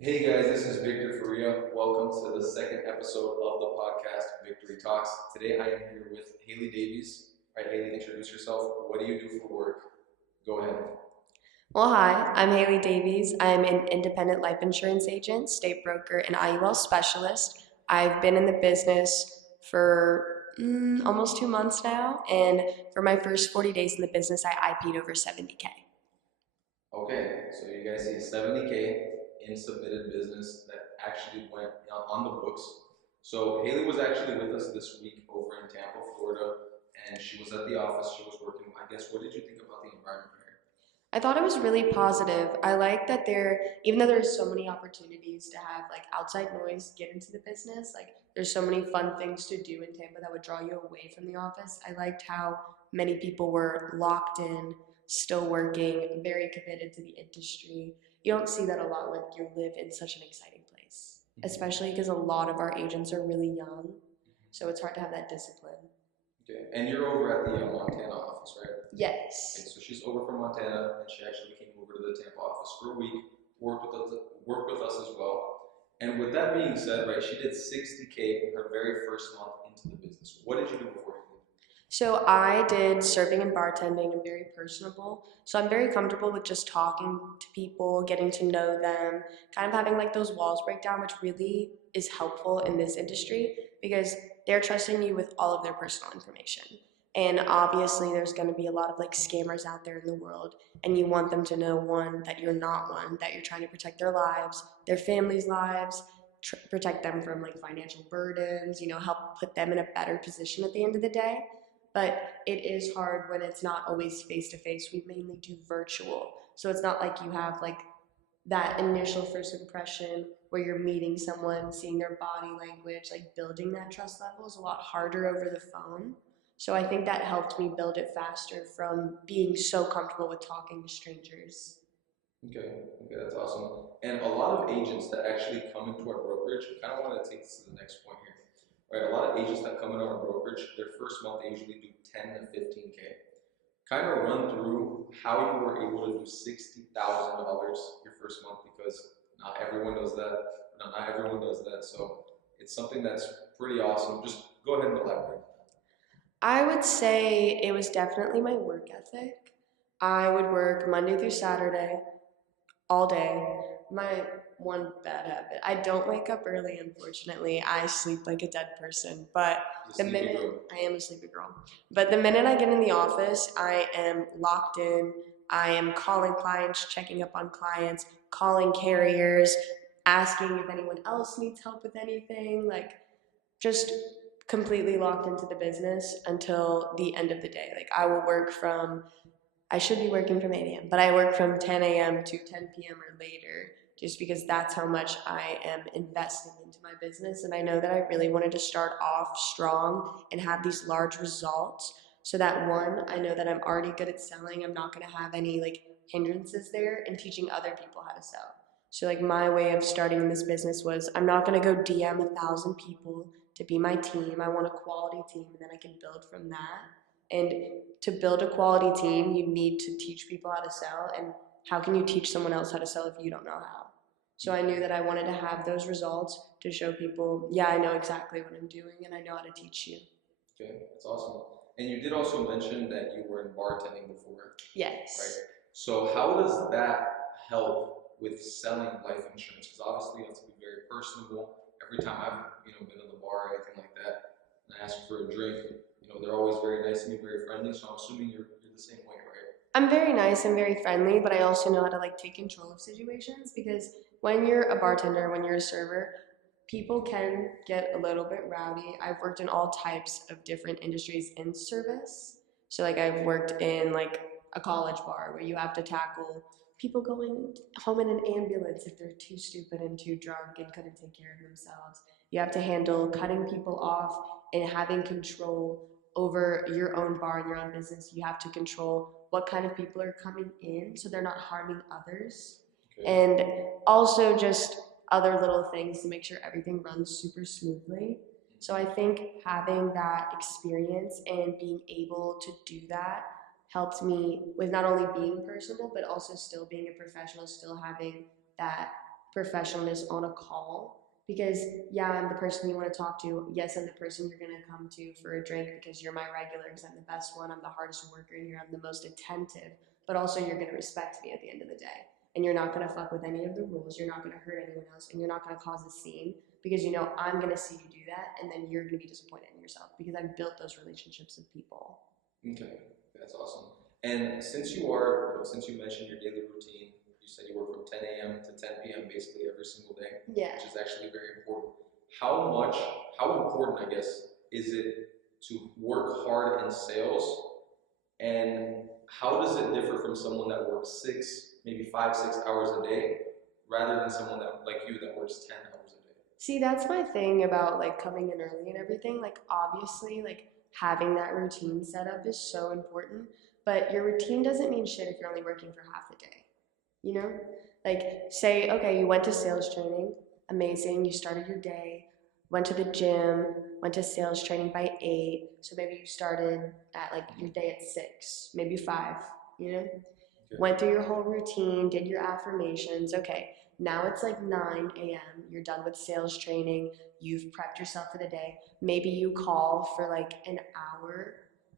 Hey guys, this is Victor Faria. Welcome to the second episode of the podcast, Victory Talks. Today I am here with Hailey Davies. All right, Hailey, introduce yourself. What do you do for work? Go ahead. Well, hi, I'm Hailey Davies. I'm an independent life insurance agent, state broker, and IUL specialist. I've been in the business for almost 2 months now, and for my first 40 days in the business, I IP'd over 70K. Okay, so you guys see 70K in submitted business that actually went on the books. So Hailey was actually with us this week over in Tampa, Florida, and she was at the office. She was working. I guess, what did you think about the environment here? I thought it was really positive. I like that even though there's so many opportunities to have like outside noise get into the business, like there's so many fun things to do in Tampa that would draw you away from the office. I liked how many people were locked in, still working, very committed to the industry. You don't see that a lot when you live in such an exciting place, especially because a lot of our agents are really young, so it's hard to have that discipline. Okay, and you're over at the Montana office, right? Okay, Yes. so she's over from Montana, and she actually came over to the Tampa office for a week, worked with us as well. And with that being said, right, she did 60K in her very first month into the business. What did you do before you did? So I did serving and bartending. I'm very personable. So I'm very comfortable with just talking to people, getting to know them, kind of having like those walls break down, which really is helpful in this industry because they're trusting you with all of their personal information. And obviously there's going to be a lot of like scammers out there in the world, and you want them to know, one, that you're not one, that you're trying to protect their lives, their families' lives, protect them from like financial burdens, help put them in a better position at the end of the day. But it is hard when it's not always face to face. We mainly do virtual. So it's not like you have like that initial first impression where you're meeting someone, seeing their body language, like building that trust level is a lot harder over the phone. So I think that helped me build it faster from being so comfortable with talking to strangers. Okay, that's awesome. And a lot of agents that actually come into our brokerage, I kind of want to take this to the next point here. Right, a lot of agents that come into our brokerage, their first month they usually do 10 to 15K. Kind of run through how you were able to do $60,000 your first month because not everyone does that. Not everyone does that. So it's something that's pretty awesome. Just go ahead and elaborate. I would say it was definitely my work ethic. I would work Monday through Saturday, all day. My one bad habit, I don't wake up early, unfortunately. I sleep like a dead person. But The the sleepy minute girl. I am a sleepy girl, but the minute I get in the office, I am locked in. I am calling clients, checking up on clients, calling carriers, asking if anyone else needs help with anything. Like, just completely locked into the business until the end of the day. Like, I should be working from 8 a.m., but I work from 10 a.m. to 10 p.m. or later just because that's how much I am investing into my business. And I know that I really wanted to start off strong and have these large results so that, one, I know that I'm already good at selling. I'm not going to have any like hindrances there and teaching other people how to sell. So, like, my way of starting this business was I'm not going to go DM 1,000 people to be my team. I want a quality team, and then I can build from that. And to build a quality team, you need to teach people how to sell. And how can you teach someone else how to sell if you don't know how? So I knew that I wanted to have those results to show people, yeah, I know exactly what I'm doing and I know how to teach you. Okay, that's awesome. And you did also mention that you were in bartending before, right? Yes. So how does that help with selling life insurance? Because obviously you have to be very personable. Every time I've been in the bar or anything like that, and I ask for a drink, they're always very nice to me, very friendly. So I'm assuming you're the same way, right? I'm very nice and very friendly, but I also know how to like take control of situations because when you're a bartender, when you're a server, people can get a little bit rowdy. I've worked in all types of different industries in service. So like I've worked in like a college bar where you have to tackle people going home in an ambulance if they're too stupid and too drunk and couldn't take care of themselves. You have to handle cutting people off and having control over your own bar and your own business. You have to control what kind of people are coming in so they're not harming others. Okay. And also just other little things to make sure everything runs super smoothly. So I think having that experience and being able to do that helped me with not only being personable, but also still being a professional, still having that professionalness on a call. Because, yeah, I'm the person you want to talk to. Yes, I'm the person you're going to come to for a drink because you're my regular, because I'm the best one, I'm the hardest worker, and I'm the most attentive. But also, you're going to respect me at the end of the day. And you're not going to fuck with any of the rules. You're not going to hurt anyone else. And you're not going to cause a scene because you know I'm going to see you do that. And then you're going to be disappointed in yourself because I've built those relationships with people. Okay, that's awesome. And since you are, since you mentioned your daily routine, you said you work from 10 a.m. to 10 p.m. basically every single day, Yeah. which is actually very important. How important, I guess, is it to work hard in sales, and how does it differ from someone that works maybe 5, 6 hours a day, rather than someone that like you that works 10 hours a day? See, that's my thing about like coming in early and everything. Like, obviously, like having that routine set up is so important, but your routine doesn't mean shit if you're only working for half the day. You know? Like, say, okay, you went to sales training, amazing, you started your day, went to the gym, went to sales training by 8, so maybe you started at like your day at 6, maybe 5, you know? Okay. Went through your whole routine, did your affirmations, okay, now it's like 9 a.m., you're done with sales training, you've prepped yourself for the day, maybe you call for like an hour,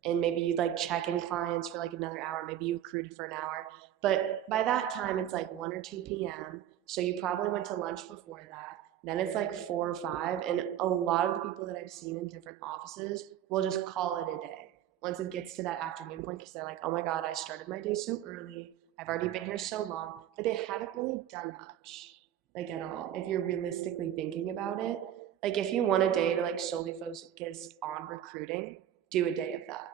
and maybe you like check in clients for like another hour, maybe you recruited for an hour, but by that time it's like 1 or 2 p.m., so you probably went to lunch before that, then it's like 4 or 5, and a lot of the people that I've seen in different offices will just call it a day once it gets to that afternoon point because they're like, oh my god, I started my day so early, I've already been here so long, but they haven't really done much, like at all, if you're realistically thinking about it. Like, if you want a day to like solely focus on recruiting, do a day of that.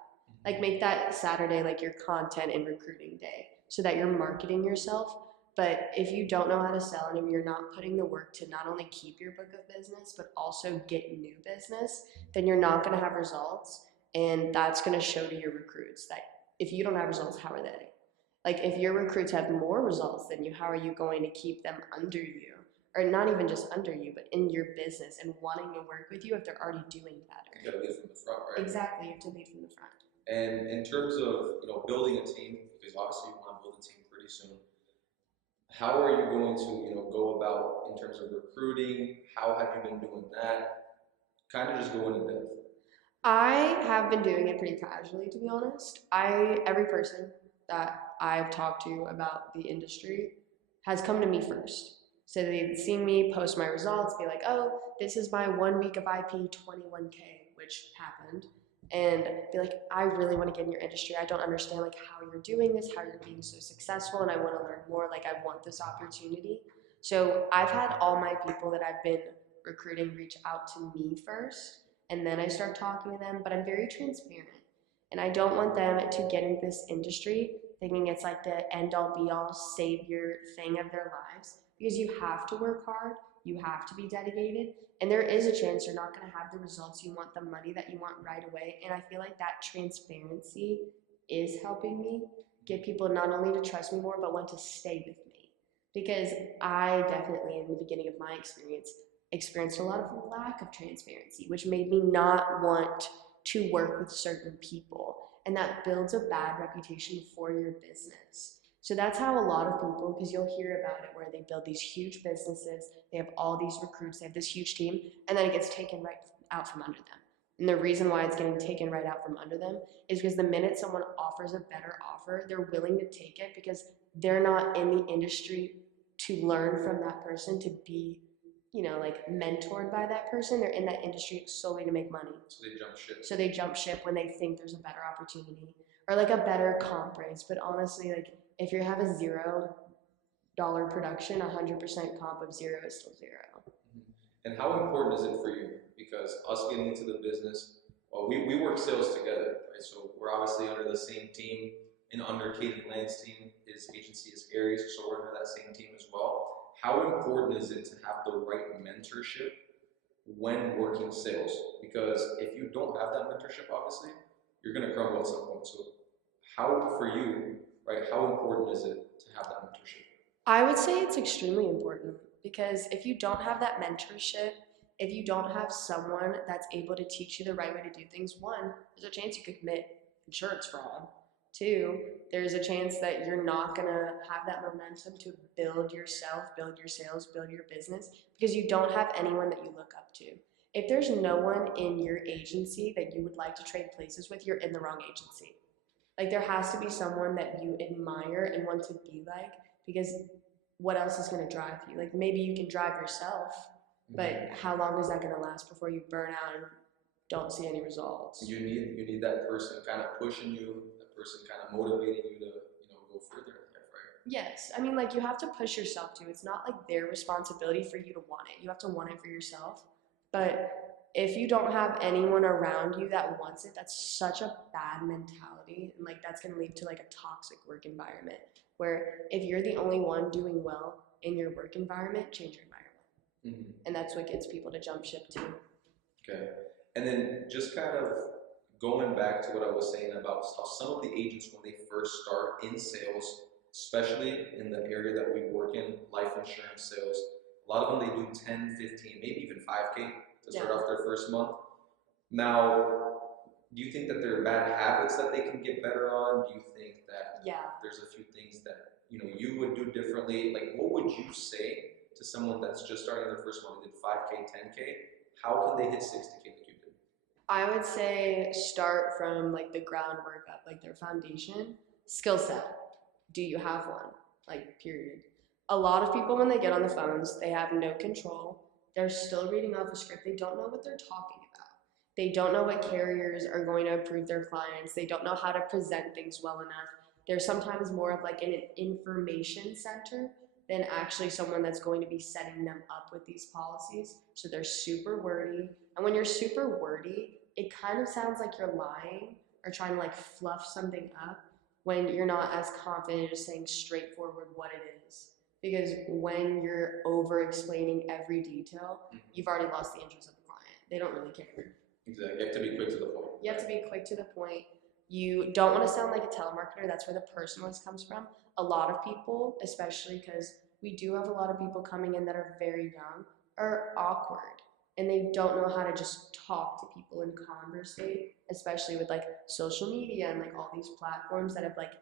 Like, make that Saturday like your content and recruiting day so that you're marketing yourself. But if you don't know how to sell and if you're not putting the work to not only keep your book of business but also get new business, then you're not going to have results, and that's going to show to your recruits that if you don't have results, how are they? Like, if your recruits have more results than you, how are you going to keep them under you? Or not even just under you, but in your business and wanting to work with you if they're already doing better. You gotta lead from the front, right? Exactly, you have to lead from the front. And in terms of building a team, because obviously you want to build a team pretty soon, how are you going to go about in terms of recruiting? How have you been doing that? Kind of just go into depth. I have been doing it pretty casually, to be honest. Every person that I've talked to about the industry has come to me first. So they've seen me post my results, be like, oh, this is my 1 week of IP 21K, which happened. And be like, I really want to get in your industry. I don't understand like how you're doing this, how you're being so successful, and I want to learn more. Like, I want this opportunity. So I've had all my people that I've been recruiting reach out to me first, and then I start talking to them, but I'm very transparent. And I don't want them to get into this industry thinking it's like the end all be all savior thing of their lives, because you have to work hard, you have to be dedicated, and there is a chance you're not going to have the results you want, the money that you want right away. And I feel like that transparency is helping me get people not only to trust me more, but want to stay with me. Because I definitely, in the beginning of my experience, experienced a lot of lack of transparency, which made me not want to work with certain people. And that builds a bad reputation for your business. So that's how a lot of people, because you'll hear about it, where they build these huge businesses, they have all these recruits, they have this huge team, and then it gets taken right out from under them. And the reason why it's getting taken right out from under them is because the minute someone offers a better offer, they're willing to take it because they're not in the industry to learn from that person, to be like mentored by that person. They're in that industry solely to make money. So they jump ship when they think there's a better opportunity or like a better comp raise. But honestly, like, if you have a $0 production, 100% comp of zero is still zero. And how important is it for you? Because us getting into the business, well, we work sales together, right? So we're obviously under the same team, and under Katie Land's team, his agency is Aries, so we're under that same team as well. How important is it to have the right mentorship when working sales? Because if you don't have that mentorship, obviously, you're going to crumble at some point. So how, for you, right, how important is it to have that mentorship? I would say it's extremely important, because if you don't have that mentorship, if you don't have someone that's able to teach you the right way to do things, one, there's a chance you could commit insurance fraud. Two, there's a chance that you're not gonna have that momentum to build yourself, build your sales, build your business because you don't have anyone that you look up to. If there's no one in your agency that you would like to trade places with, you're in the wrong agency. Like there has to be someone that you admire and want to be like because what else is going to drive you? Like maybe you can drive yourself, but how long is that going to last before you burn out and don't see any results? You need that person kind of pushing you, that person kind of motivating you to go further in life, right? Yes, I mean like you have to push yourself too. It's not like their responsibility for you to want it. You have to want it for yourself. But if you don't have anyone around you that wants it, that's such a bad mentality, and like that's gonna lead to like a toxic work environment. Where if you're the only one doing well in your work environment, change your environment, and that's what gets people to jump ship too. Okay, and then just kind of going back to what I was saying about how some of the agents when they first start in sales, especially in the area that we work in, life insurance sales, a lot of them they do 10, 15, maybe even 5K to start off their first month. Now, do you think that there are bad habits that they can get better on? Do you think that there's a few things that you would do differently? Like, what would you say to someone that's just starting their first month? They did 5K, 10K. How can they hit 60K like you did? I would say start from like the groundwork up, like their foundation, skill set. Do you have one? Like, period. A lot of people, when they get on the phones, they have no control. They're still reading off a script. They don't know what they're talking about. They don't know what carriers are going to approve their clients. They don't know how to present things well enough. They're sometimes more of like an information center than actually someone that's going to be setting them up with these policies. So they're super wordy. And when you're super wordy, it kind of sounds like you're lying or trying to like fluff something up when you're not as confident as saying straightforward what it is. Because when you're over explaining every detail, you've already lost the interest of the client. They don't really care. Exactly. You have to be quick to the point. You have to be quick to the point. You don't want to sound like a telemarketer. That's where the personalist comes from. A lot of people, especially because we do have a lot of people coming in that are very young, are awkward. And they don't know how to just talk to people and conversate, especially with like social media and like all these platforms that have like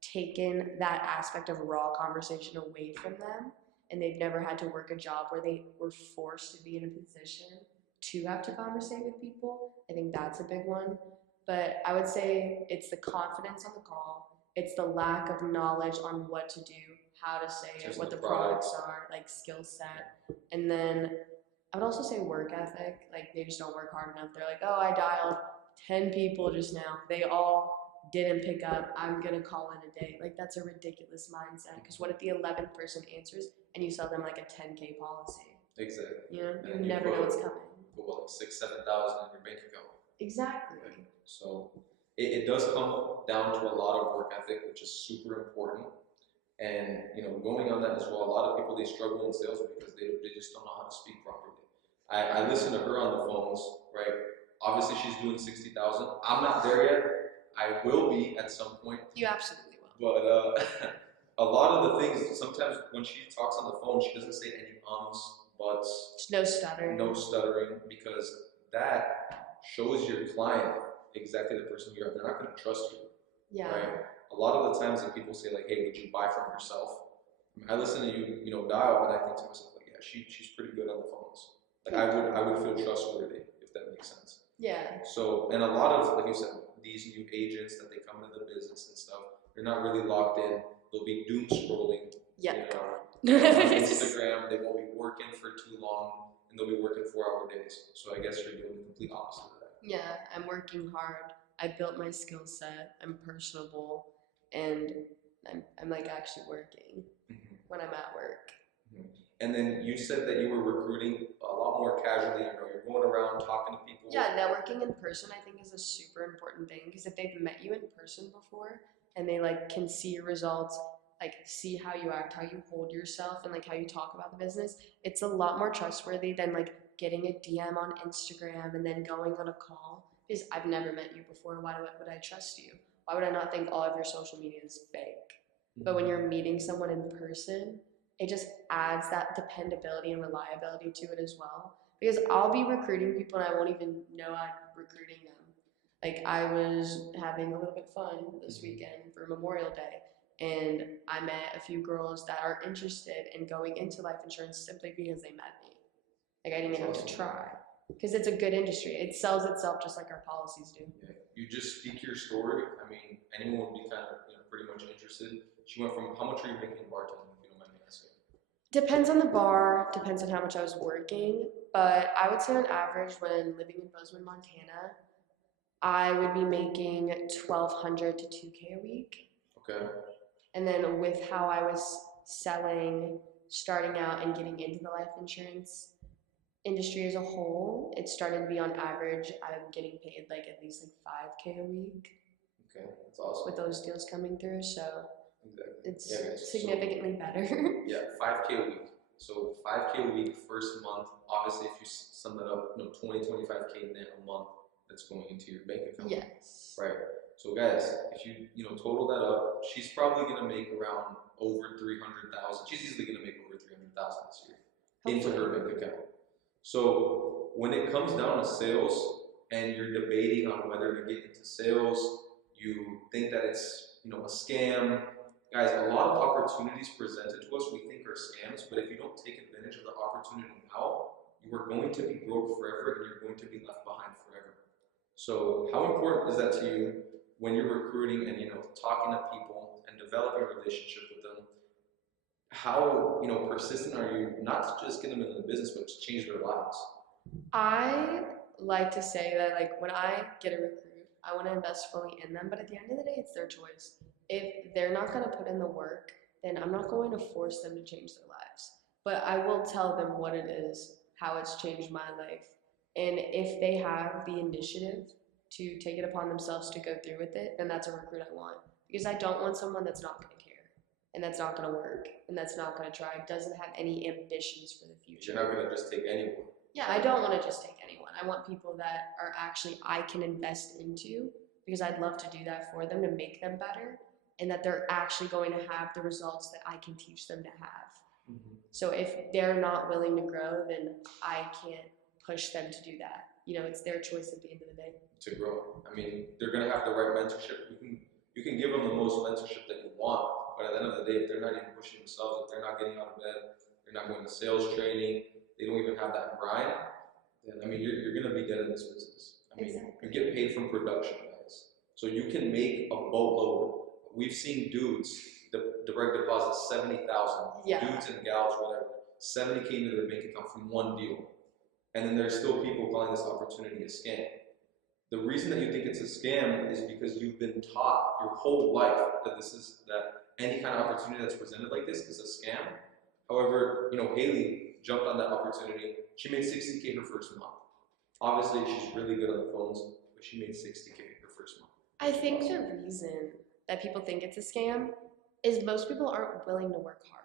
taken that aspect of raw conversation away from them, and they've never had to work a job where they were forced to be in a position to have to conversate with people. I think that's a big one. But I would say it's the confidence on the call, it's the lack of knowledge on what to do, how to say it, what the products are, like skill set. And then I would also say work ethic. Like they just don't work hard enough. They're like, oh, I dialed 10 people just now. They all didn't pick up. I'm gonna call in a day. Like that's a ridiculous mindset. Because what if the 11th person answers and you sell them like a 10K policy? Exactly. You never know what's coming. Put what, like 6,000, 7,000 in your bank account. Exactly. Right? So it does come down to a lot of work ethic, which is super important. And going on that as well, a lot of people they struggle in sales because they just don't know how to speak properly. I listen to her on the phones, right? Obviously she's doing 60,000. I'm not there yet. I will be at some point. You absolutely will. But a lot of the things sometimes when she talks on the phone, she doesn't say any buts. No stuttering. No stuttering, because that shows your client exactly the person you are. They're not going to trust you. Yeah. Right? A lot of the times that people say like, "Hey, would you buy from yourself?" I listen to you, dial, and I think to myself like, "Yeah, she's pretty good on the phones." Like I would feel trustworthy if that makes sense. Yeah. So, and a lot of, like you said, these new agents that they come into the business and stuff, they're not really locked in. They'll be doom scrolling. Yeah. On Instagram, they won't be working for too long, and they'll be working 4-hour days. So I guess you're doing the complete opposite of that. Yeah, I'm working hard. I built my skill set. I'm personable, and I'm like actually working when I'm at work. And then you said that you were recruiting a lot more casually. You're going around talking to people. Yeah, networking in person I think is a super important thing, because if they've met you in person before and they like can see your results, like see how you act, how you hold yourself, and like how you talk about the business, it's a lot more trustworthy than like getting a DM on Instagram and then going on a call. Because I've never met you before. Why would I trust you? Why would I not think all of your social media is fake? But when you're meeting someone in person, it just adds that dependability and reliability to it as well. Because I'll be recruiting people and I won't even know I'm recruiting them. Like I was having a little bit of fun this weekend for Memorial Day, and I met a few girls that are interested in going into life insurance simply because they met me. Like I didn't even have to try because it's a good industry. It sells itself just like our policies do. Yeah. You just speak your story. I mean, anyone would be kind of pretty much interested. She went from how much are you making in bartending, if you don't mind me asking? Depends on the bar, depends on how much I was working, but I would say on average when living in Bozeman, Montana, I would be making 1,200 to 2K a week. Okay. And then with how I was selling, starting out and getting into the life insurance industry as a whole, it started to be on average, I'm getting paid like at least like 5K a week Okay, that's awesome. with those deals coming through. So Exactly. it's Yeah, guys. significantly better. Yeah, 5K a week. So 5K a week first month. Obviously, if you sum that up, 20, 25K net a month that's going into your bank account. Yes. Right. So guys, if you total that up, she's probably gonna make around over 300,000. She's easily gonna make over 300,000 this year into her bank account. So when it comes down to sales and you're debating on whether to get into sales, you think that it's a scam. Guys, a lot of opportunities presented to us we think are scams, but if you don't take advantage of the opportunity now, you are going to be broke forever and you're going to be left behind forever. So how important is that to you when you're recruiting and talking to people and developing a relationship with them? How persistent are you not to just get them into the business, but to change their lives? I like to say that like when I get a recruit, I want to invest fully in them, but at the end of the day, it's their choice. If they're not going to put in the work, then I'm not going to force them to change their lives. But I will tell them what it is, how it's changed my life. And if they have the initiative to take it upon themselves to go through with it, then that's a recruit I want. Because I don't want someone that's not going to care and that's not going to work and that's not going to try, doesn't have any ambitions for the future. You're not going to just take anyone. Yeah, I don't want to just take anyone. I want people that are actually I can invest into because I'd love to do that for them to make them better and that they're actually going to have the results that I can teach them to have. Mm-hmm. So if they're not willing to grow, then I can't push them to do that. It's their choice at the end of the day. To grow. I mean, they're going to have the right mentorship. You can give them the most mentorship that you want, but at the end of the day, if they're not even pushing themselves, if they're not getting out of bed, they're not going to sales training, they don't even have that grind, then you're going to be dead in this business. Exactly. You get paid from production, guys. So you can make a boatload. We've seen dudes, the direct deposit 70,000. Yeah. Dudes and gals, whatever, 70K into their bank account from one deal. And then there's still people calling this opportunity a scam. The reason that you think it's a scam is because you've been taught your whole life that any kind of opportunity that's presented like this is a scam. However, Hailey jumped on that opportunity. She made 60K her first month. Obviously, she's really good on the phones, but she made 60K her first month. I think the reason that people think it's a scam is most people aren't willing to work hard.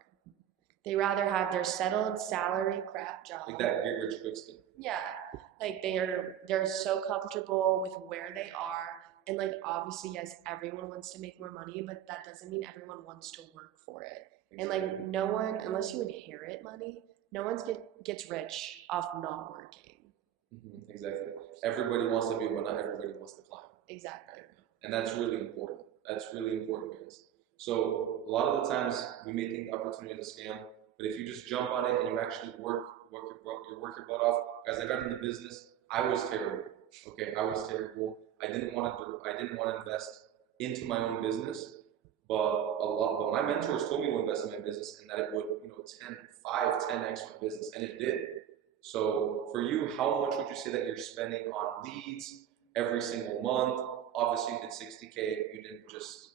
They rather have their settled salary crap job. Like that get rich quick scheme. Yeah. Like they're so comfortable with where they are. And like obviously, yes, everyone wants to make more money, but that doesn't mean everyone wants to work for it. Exactly. And like no one, unless you inherit money, no one gets rich off not working. Mm-hmm. Exactly. Everybody wants to be, but not everybody wants to climb. Exactly. And that's really important. That's really important, guys. So a lot of the times we may think the opportunity is a scam, but if you just jump on it and you actually work your butt off, guys. I got into business. I was terrible. Okay, I was terrible. I didn't want to invest into my own business, but my mentors told me to invest in my business and that it would 10x my business, and it did. So for you, how much would you say that you're spending on leads every single month? Obviously, you did 60K. You didn't just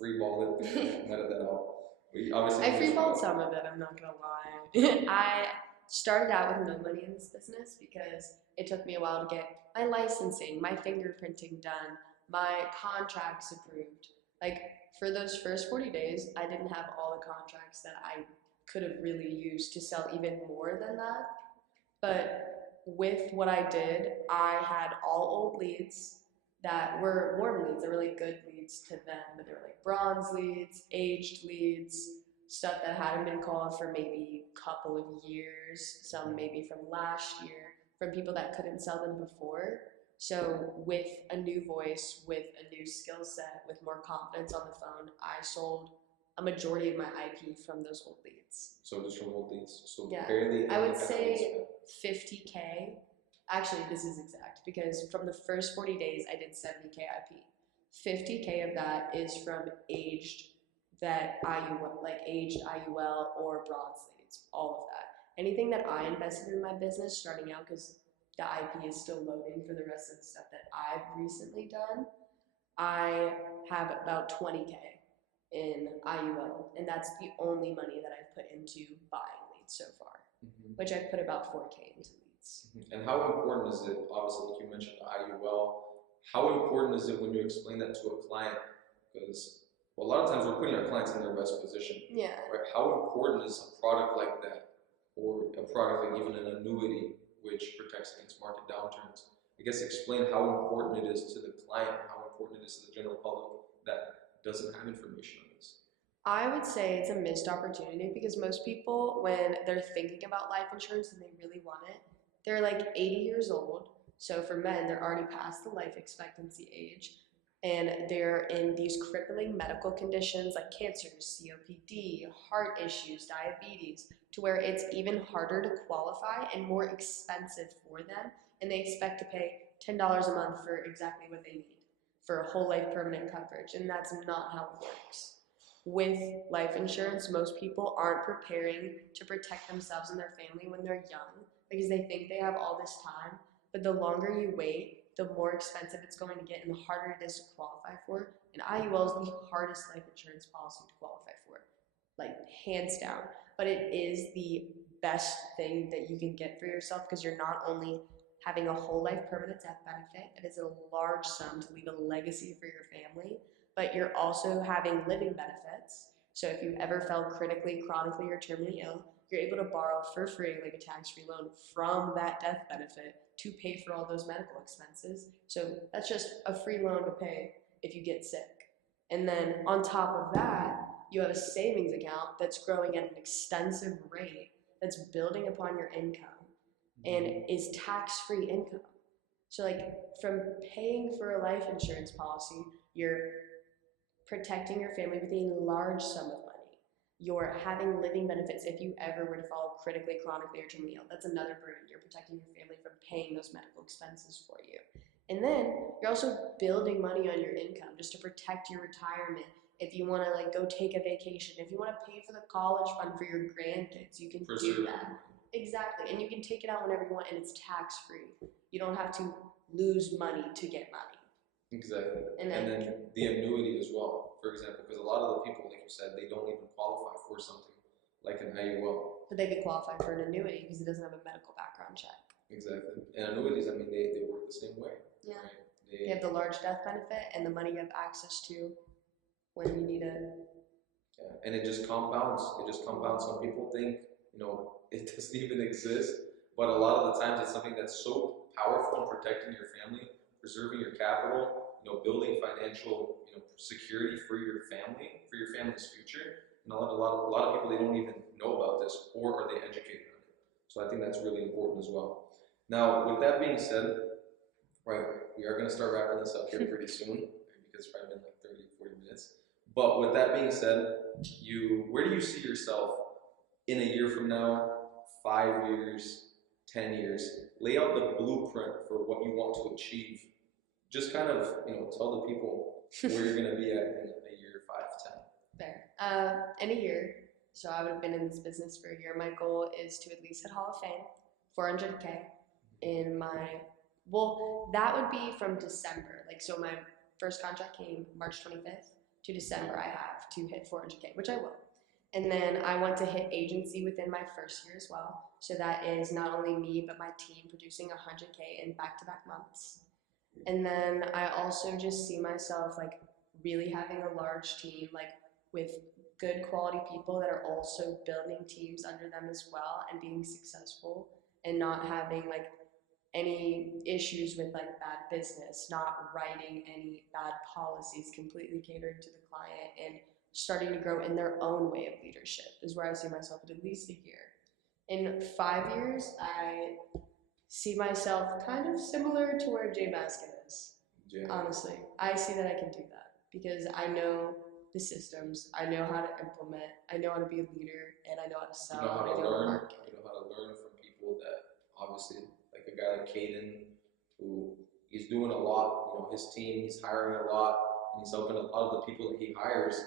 freeball it. Let that out. I freeballed some of it. I'm not gonna lie. I started out with no money in this business because it took me a while to get my licensing, my fingerprinting done, my contracts approved. Like for those first 40 days, I didn't have all the contracts that I could have really used to sell even more than that. But with what I did, I had all old leads that were warm leads. They're really good leads to them, but they're like bronze leads, aged leads, stuff that hadn't been called for maybe a couple of years, some maybe from last year, from people that couldn't sell them before. So with a new voice, with a new skill set, with more confidence on the phone, I sold a majority of my IP from those old leads. So just from old leads. So Yeah. barely I any would kind of say leads. 50K. Actually, this is exact because from the first 40 days, I did 70K IP. 50K of that is from aged aged IUL or bronze leads, all of that. Anything that I invested in my business starting out, because the IP is still loading for the rest of the stuff that I've recently done, I have about 20K in IUL, and that's the only money that I've put into buying leads so far, which I've put about 4K into leads. And how important is it, obviously, like you mentioned the IUL, how important is it when you explain that to a client? Because well, a lot of times we're putting our clients in their best position. Yeah. Right? How important is a product like that, or a product like even an annuity, which protects against market downturns? I guess explain how important it is to the client, how important it is to the general public that doesn't have information on this. I would say it's a missed opportunity because most people, when they're thinking about life insurance and they really want it, they're like 80 years old. So for men, they're already past the life expectancy age and they're in these crippling medical conditions like cancers, COPD, heart issues, diabetes, to where it's even harder to qualify and more expensive for them. And they expect to pay $10 a month for exactly what they need for a whole life permanent coverage. And that's not how it works. With life insurance, most people aren't preparing to protect themselves and their family when they're young because they think they have all this time. But the longer you wait, the more expensive it's going to get and the harder it is to qualify for. And IUL is the hardest life insurance policy to qualify for, like hands down. But it is the best thing that you can get for yourself because you're not only having a whole life permanent death benefit, it is a large sum to leave a legacy for your family, but you're also having living benefits. So if you ever fell critically, chronically, or terminally ill, you're able to borrow for free, like a tax-free loan, from that death benefit to pay for all those medical expenses. So that's just a free loan to pay if you get sick. And then on top of that, you have a savings account that's growing at an extensive rate that's building upon your income and is tax-free income. So like from paying for a life insurance policy, you're protecting your family with a large sum of money. You're having living benefits if you ever were to fall critically, chronically, or terminally ill. That's another burden. You're protecting your family from paying those medical expenses for you. And then you're also building money on your income just to protect your retirement. If you want to like go take a vacation, if you want to pay for the college fund for your grandkids, you can do that. Exactly. And you can take it out whenever you want and it's tax free. You don't have to lose money to get money. Exactly. And then the annuity as well, for example, because a lot of the people, like you said, they don't even qualify for something like an IUL. But they could qualify for an annuity because it doesn't have a medical background check. Exactly. And annuities, I mean, they work the same way. Yeah. Right? They have the large death benefit and the money you have access to when you need it. Yeah. And it just compounds. It just compounds. Some people think, it doesn't even exist. But a lot of the times it's something that's so powerful in protecting your family, preserving your capital, building financial, security for your family's future. And a lot of people, they don't even know about this, or are they educated on it? So I think that's really important as well. Now, with that being said, right, we are going to start wrapping this up here pretty soon, because it's probably been like 30, 40 minutes. But with that being said, where do you see yourself in a year from now, 5 years, 10 years? Lay out the blueprint for what you want to achieve. Just kind of, tell the people where you're going to be at in a year, 5, 10. Fair. In a year, so I would have been in this business for a year. My goal is to at least hit Hall of Fame, 400K in that would be from December. Like, so my first contract came March 25th to December. I have to hit 400K, which I will. And then I want to hit agency within my first year as well. So that is not only me, but my team producing 100K in back-to-back months. And then I also just see myself like really having a large team, like with good quality people that are also building teams under them as well and being successful and not having like any issues with like bad business, not writing any bad policies, completely catered to the client and starting to grow in their own way of leadership is where I see myself at least a year. In 5 years, I see myself kind of similar to where Jay Baskin is. Yeah. Honestly, I see that I can do that because I know the systems, I know how to implement, I know how to be a leader, and I know how to sell, You know how and I to know how to learn. market. You know how to learn from people that obviously, like a guy like Caden, who he's doing a lot. You know, his team, he's hiring a lot, and he's helping a lot of the people that he hires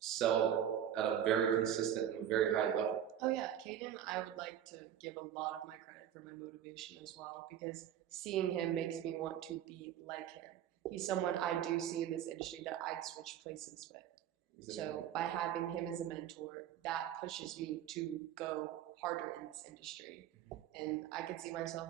sell at a very consistent and very high level. Oh yeah, Caden, I would like to give a lot of my credit for my motivation as well because seeing him makes me want to be like him. He's someone I do see in this industry that I'd switch places with. So by having him as a mentor, that pushes me to go harder in this industry. And I could see myself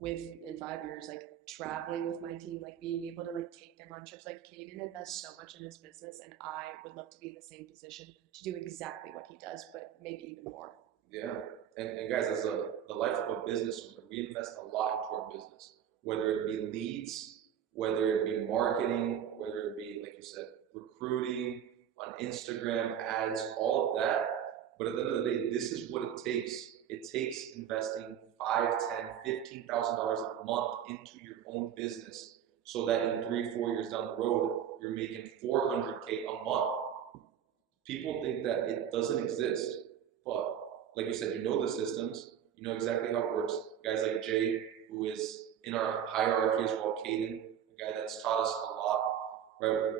in 5 years, like traveling with my team, like being able to like take them on trips. Like Caden invests so much in his business, and I would love to be in the same position to do exactly what he does, but maybe even more. Yeah, and guys, as the life of a business owner, we invest a lot into our business, whether it be leads, whether it be marketing, whether it be, like you said, recruiting on Instagram, ads, all of that. But at the end of the day, this is what it takes. It takes investing $5, $10, $15,000 a month into your own business, so that in 3, 4 years down the road, you're making $400K a month. People think that it doesn't exist, but like you said, you know the systems, you know exactly how it works. Guys like Jay, who is in our hierarchy as well, Caden, a guy that's taught us a lot, right?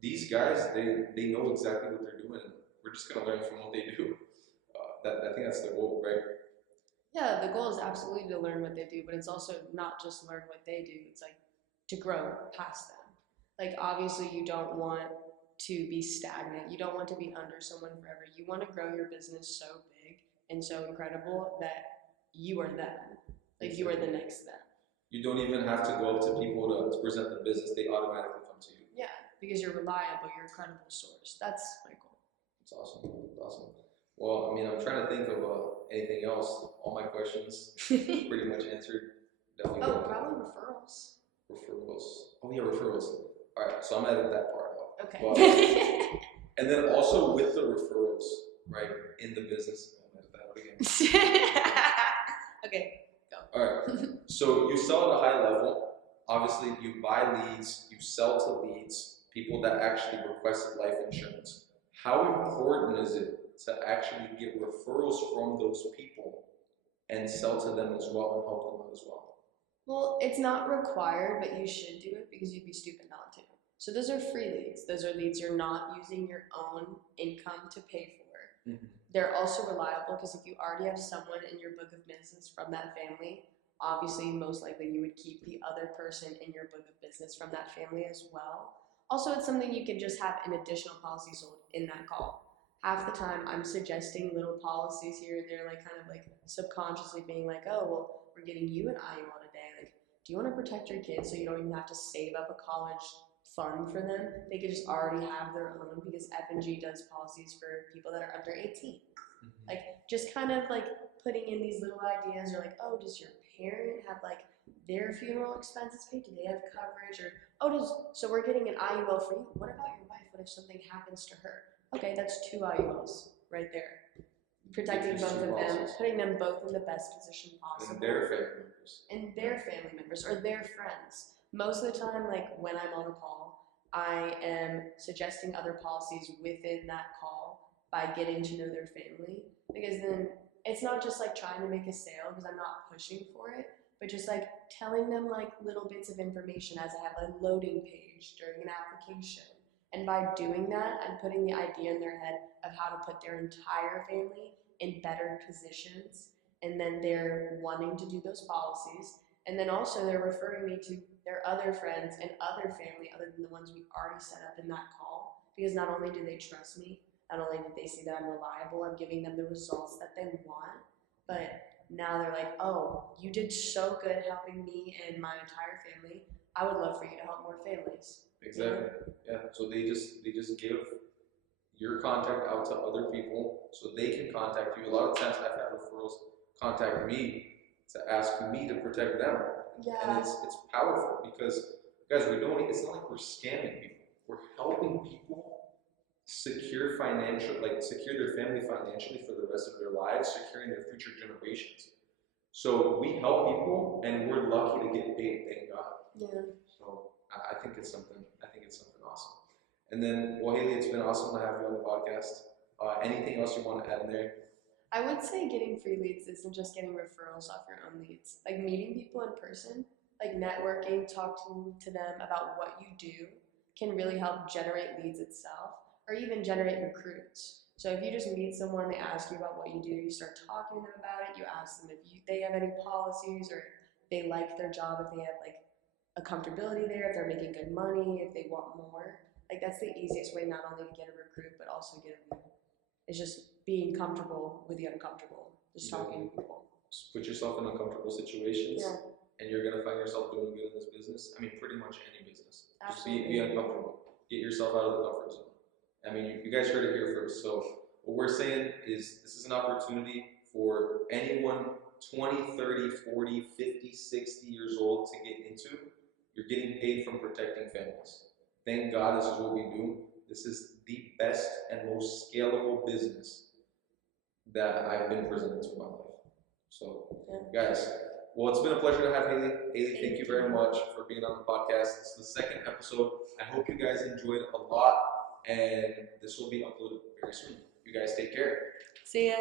These guys, they know exactly what they're doing. We're just gonna learn from what they do. I think that's the goal, right? Yeah, the goal is absolutely to learn what they do, but it's also not just learn what they do. It's like to grow past them. Like obviously you don't want to be stagnant. You don't want to be under someone forever. You want to grow your business so big and so incredible that you are them. Like you are the next them. You don't even have to go up to people to present the business. They automatically come to you. Yeah, because you're reliable, you're a credible source. That's my goal. That's awesome. That's awesome. Well, I mean, I'm trying to think of anything else. All my questions pretty much answered. Definitely. Oh, probably referrals. Referrals. Oh yeah, referrals. All right, so I'm gonna edit that part out. Okay. But, and then also with the referrals, right, in the business. I'm gonna edit that out again. Okay, go. All right. So you sell at a high level. Obviously, you buy leads. You sell to leads. People that actually requested life insurance. How important is it to actually get referrals from those people and sell to them as well and help them out as well? Well, it's not required, but you should do it because you'd be stupid not to. So those are free leads. Those are leads you're not using your own income to pay for. Mm-hmm. They're also reliable because if you already have someone in your book of business from that family, obviously most likely you would keep the other person in your book of business from that family as well. Also, it's something you can just have an additional policy sold in that call. Half the time I'm suggesting little policies here and there, like kind of like subconsciously being like, oh, well, we're getting you an IUL today. Like, do you want to protect your kids so you don't even have to save up a college fund for them? They could just already have their own because F&G does policies for people that are under 18. Mm-hmm. Like, just kind of like putting in these little ideas, or like, oh, does your parent have like their funeral expenses paid? Do they have coverage? Or, oh, so we're getting an IUL for you. What about your wife? What if something happens to her? Okay, that's 2 IULs right there. Protecting both of them, putting them both in the best position possible. And their family members. And their family members or their friends. Most of the time, like when I'm on a call, I am suggesting other policies within that call by getting to know their family. Because then it's not just like trying to make a sale because I'm not pushing for it, but just like telling them like little bits of information as I have a loading page during an application. And by doing that, I'm putting the idea in their head of how to put their entire family in better positions. And then they're wanting to do those policies. And then also they're referring me to their other friends and other family other than the ones we already set up in that call. Because not only do they trust me, not only do they see that I'm reliable, I'm giving them the results that they want, but now they're like, oh, you did so good helping me and my entire family. I would love for you to help more families. Exactly. Yeah. So they just give your contact out to other people so they can contact you. A lot of times I've had referrals contact me to ask me to protect them. Yeah. And it's powerful because guys, it's not like we're scamming people. We're helping people secure their family financially for the rest of their lives, securing their future generations. So we help people, and we're lucky to get paid. Thank God. Yeah. So I think it's something. I think it's something awesome. And then, well, Hailey, it's been awesome to have you on the podcast. Anything else you want to add in there? I would say getting free leads isn't just getting referrals off your own leads. Like meeting people in person, like networking, talking to them about what you do can really help generate leads itself or even generate recruits. So if you just meet someone, they ask you about what you do, you start talking to them about it, you ask them if they have any policies or they like their job, if they have like a comfortability there, if they're making good money, if they want more. Like that's the easiest way not only to get a recruit but also get a lead. It's just being comfortable with the uncomfortable, just talking to people. Just put yourself in uncomfortable situations, Yeah. and you're gonna find yourself doing good in this business. I mean, pretty much any business. Absolutely. Just be uncomfortable. Get yourself out of the comfort zone. I mean, you guys heard it here first. So what we're saying is this is an opportunity for anyone 20, 30, 40, 50, 60 years old to get into. You're getting paid from protecting families. Thank God this is what we do. This is the best and most scalable business that I've been presented to in my life. So, guys, well, it's been a pleasure to have Hailey. Hailey, thank you very much for being on the podcast. This is the second episode. I hope you guys enjoyed a lot, and this will be uploaded very soon. You guys take care. See ya.